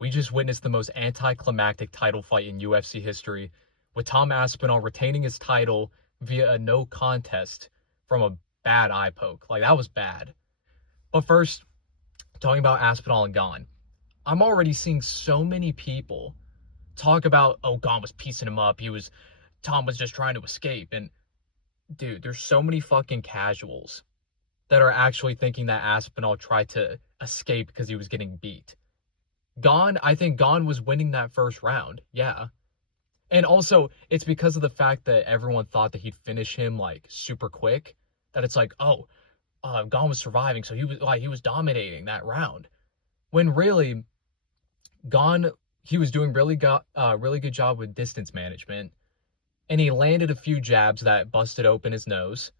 We just witnessed the most anticlimactic title fight in UFC history, with Tom Aspinall retaining his title via a no contest from a bad eye poke. Like, that was bad. But first, talking about Aspinall and Gane. I'm already seeing so many people talk about, oh, Gane was piecing him up. Tom was just trying to escape. And dude, there's so many fucking casuals that are actually thinking that Aspinall tried to escape because he was getting beat. I think Gane was winning that first round. Yeah. And also, it's because of the fact that everyone thought that he'd finish him like super quick, that it's like, oh, Gane was surviving, so he was dominating that round. When really, Gane, he was doing really good job with distance management, and he landed a few jabs that busted open his nose.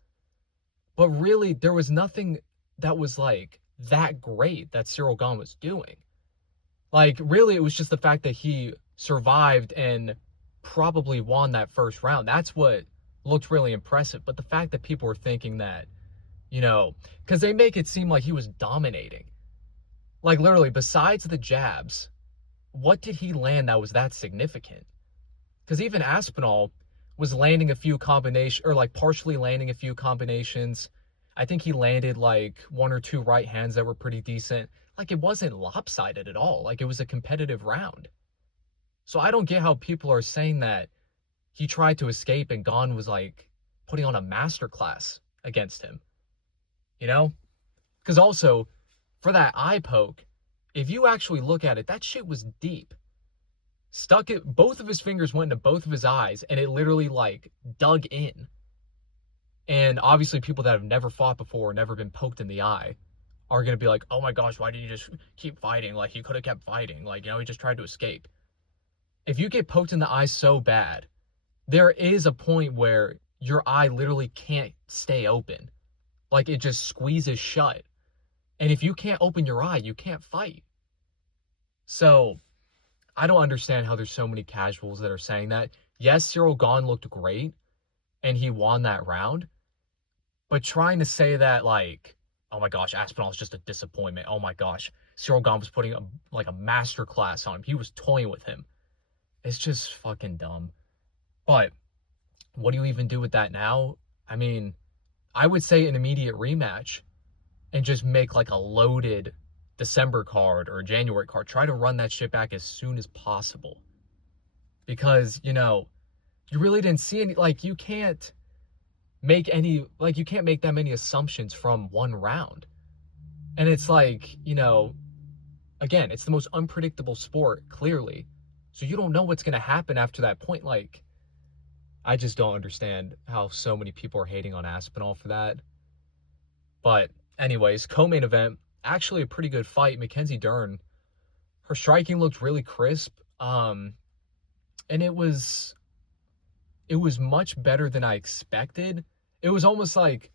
But really, there was nothing that was like that great that Cyril Gane was doing. Like, really, it was just the fact that he survived and probably won that first round. That's what looked really impressive. But the fact that people were thinking that, because they make it seem like he was dominating. Like, literally, besides the jabs, what did he land that was that significant? Because even Aspinall was landing a few combinations, or like partially landing a few combinations. I think he landed like one or two right hands that were pretty decent. Like, it wasn't lopsided at all. Like, it was a competitive round. So I don't get how people are saying that he tried to escape and Gane was like putting on a masterclass against him. You know? Because also, for that eye poke, if you actually look at it, that shit was deep. Both of his fingers went into both of his eyes, and it literally like dug in. And obviously people that have never fought before, never been poked in the eye, are going to be like, oh my gosh, why didn't you just keep fighting? Like, he could have kept fighting. Like, he just tried to escape. If you get poked in the eye so bad, there is a point where your eye literally can't stay open. Like, it just squeezes shut. And if you can't open your eye, you can't fight. So, I don't understand how there's so many casuals that are saying that. Yes, Cyril Gane looked great, and he won that round. But trying to say that, like, oh my gosh, Aspinall is just a disappointment. Oh my gosh, Cyril Gane was putting a master class on him. He was toying with him. It's just fucking dumb. But what do you even do with that now? I mean, I would say an immediate rematch and just make like a loaded December card or a January card. Try to run that shit back as soon as possible. Because, you really didn't see any, like, you can't make that many assumptions from one round. And it's like, again, it's the most unpredictable sport, clearly. So you don't know what's going to happen after that point. Like, I just don't understand how so many people are hating on Aspinall for that. But anyways, co-main event, actually a pretty good fight. Mackenzie Dern, her striking looked really crisp. And it was much better than I expected. It was almost like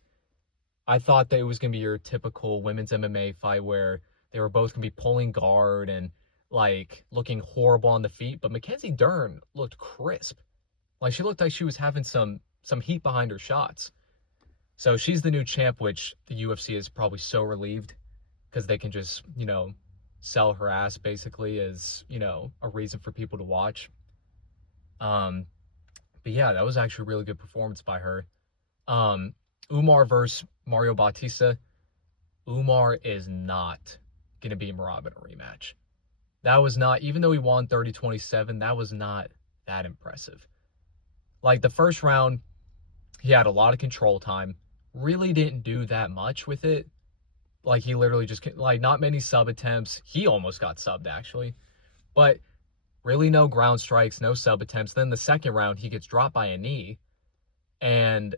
I thought that it was going to be your typical women's MMA fight where they were both going to be pulling guard and like looking horrible on the feet. But Mackenzie Dern looked crisp. Like, she looked like she was having some heat behind her shots. So she's the new champ, which the UFC is probably so relieved because they can just, sell her ass basically as, a reason for people to watch. But yeah, that was actually a really good performance by her. Umar versus Mario Bautista. Umar is not going to beat Merab in a rematch. That was not, even though he won 30-27, that was not that impressive. Like, the first round, he had a lot of control time. Really didn't do that much with it. Like, he literally just, like, not many sub attempts. He almost got subbed, actually. But really no ground strikes, no sub attempts. Then the second round, he gets dropped by a knee and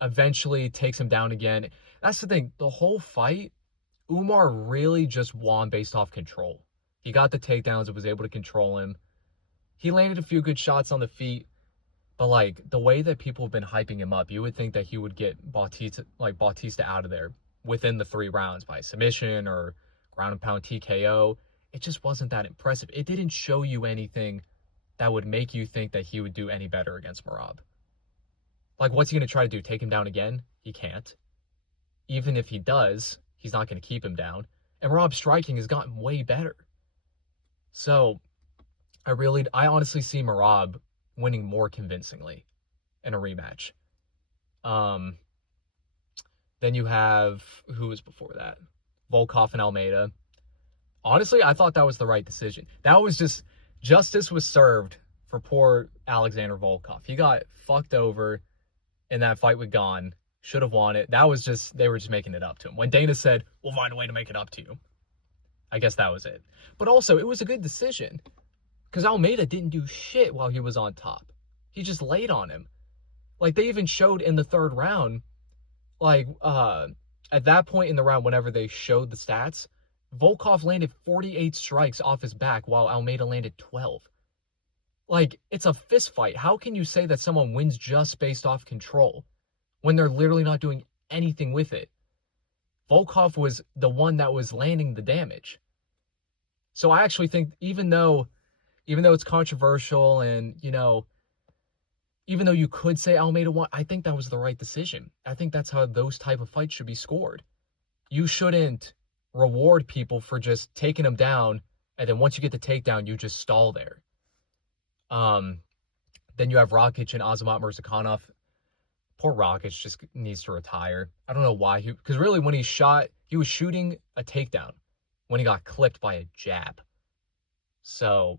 eventually takes him down again. That's the thing. The whole fight, Umar really just won based off control. He got the takedowns and was able to control him. He landed a few good shots on the feet. But, like, the way that people have been hyping him up, you would think that he would get Bautista out of there within the 3 rounds by submission or ground and pound TKO. It just wasn't that impressive. It didn't show you anything that would make you think that he would do any better against Merab. Like, what's he going to try to do? Take him down again? He can't. Even if he does, he's not going to keep him down. And Merab's striking has gotten way better. So I honestly see Merab winning more convincingly in a rematch. Um, then you have, who was before that? Volkov and Almeida. Honestly, I thought that was the right decision. That was just, justice was served for poor Alexander Volkov. He got fucked over in that fight with Gon. Should have won it. That was just, they were just making it up to him. When Dana said, we'll find a way to make it up to you, I guess that was it. But also, it was a good decision because Almeida didn't do shit while he was on top. He just laid on him. Like, they even showed in the third round, like, at that point in the round, whenever they showed the stats, Volkov landed 48 strikes off his back while Almeida landed 12. Like, it's a fist fight. How can you say that someone wins just based off control when they're literally not doing anything with it? Volkov was the one that was landing the damage. So I actually think even though it's controversial and, even though you could say Almeida won, I think that was the right decision. I think that's how those type of fights should be scored. You shouldn't reward people for just taking them down, and then once you get the takedown, you just stall there. Then you have Rakic and Azamat Murzakanov. Poor Rakic just needs to retire. I don't know why because really when he shot, he was shooting a takedown when he got clipped by a jab. So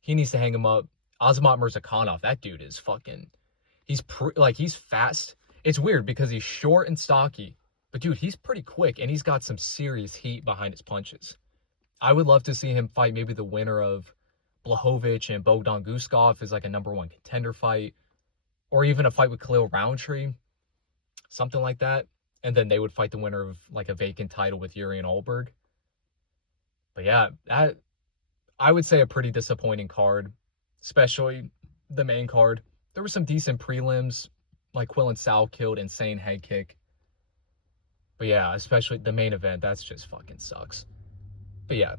he needs to hang him up. Azamat Murzakanov, that dude is fucking, he's fast. It's weird because he's short and stocky, but dude, he's pretty quick and he's got some serious heat behind his punches. I would love to see him fight maybe the winner of Blachowicz and Bogdan Guskov is like a #1 contender fight, or even a fight with Khalil Roundtree, something like that. And then they would fight the winner of like a vacant title with Urian Olberg. But yeah, I would say a pretty disappointing card, especially the main card. There were some decent prelims, like Quillen Sal killed insane head kick. But yeah, especially the main event, that's just fucking sucks. But yeah,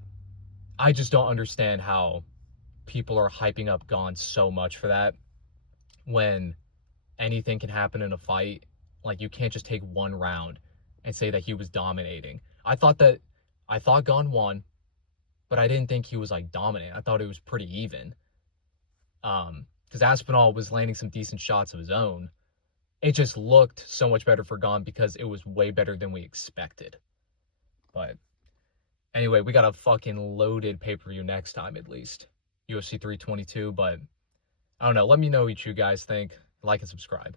I just don't understand how people are hyping up Gon so much for that when anything can happen in a fight. Like, you can't just take one round and say that he was dominating. I thought Gon won, but I didn't think he was like dominant. I thought it was pretty even. Because Aspinall was landing some decent shots of his own. It just looked so much better for Gon because it was way better than we expected. But anyway, we got a fucking loaded pay-per-view next time at least. UFC 322, but I don't know. Let me know what you guys think. Like and subscribe.